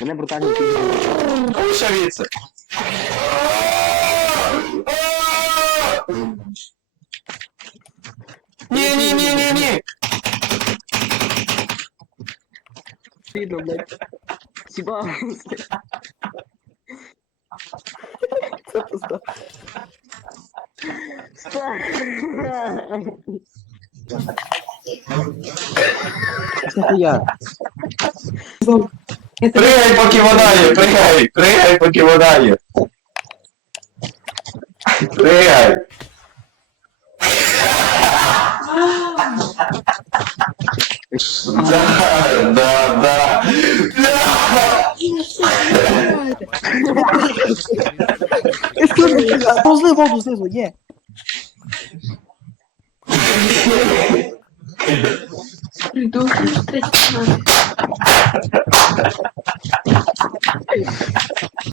Мене брутально підняли. Кушавіться. Ні, ні, ні, ні, ні. Підо, блядь. Сіба. Це пизда. Стоп. Це хуя. Пригай, поки вода є, пригай, пригай, поки вода є. Пригай. Да, да, да. Розлив воду знизу, є. Придурки, встретить нас. right.